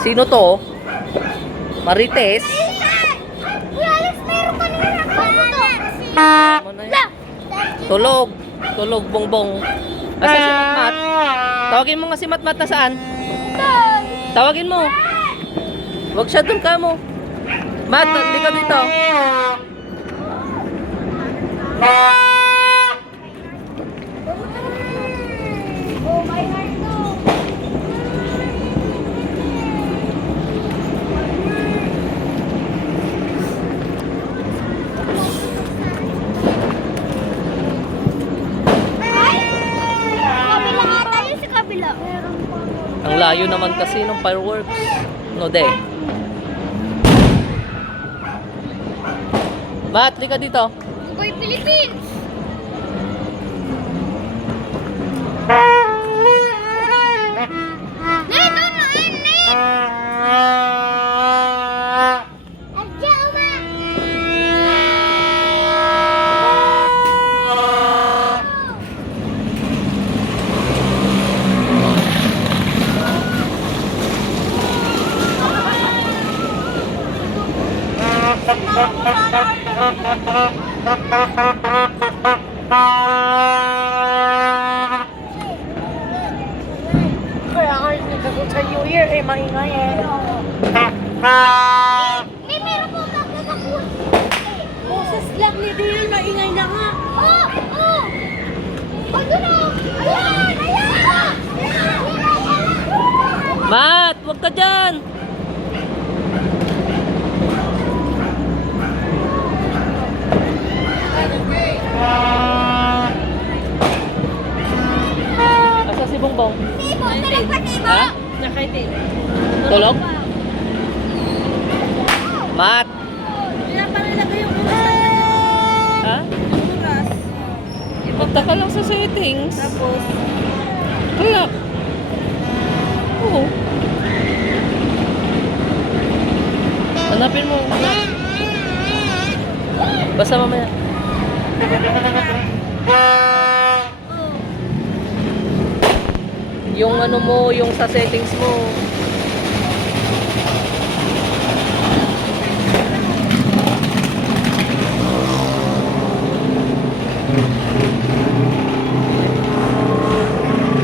Sino to? Marites? Kuya Alex, meron kanina. Ano na yun? Tulog. Tulog, bongbong. Asa si Matmat? Tawagin mo nga si Matmat na saan? Tawagin mo. Huwag siya dun ka mo. Mat, hindi ka dito. Oh, my heart to. Kabila ata yun sa kabila. Ang layo naman kasi ng fireworks. No, de. Mat, hindi ka dito. Boy Philippines. Net, ano yan, Net? Adya, uma. Kaya nga nagkakot sa New Year eh, maingay eh. May meron po magkakakul. Boses lang ni Dale, maingay na nga. Oh, oh. Oh, doon oh. Ayan, ayan. Mat, huwag ka dyan. Asa si Bongbong? Tibo, tulog pa tibo. Ha? Nakaitin. Tulog? Mat! Kaya pala ilagay yung oras. Ha? Yung oras. Punta ka lang sa settings. Tapos, Kaya. Oo. Hanapin mo. Basta mamaya. Yung ano mo, yung sa settings mo.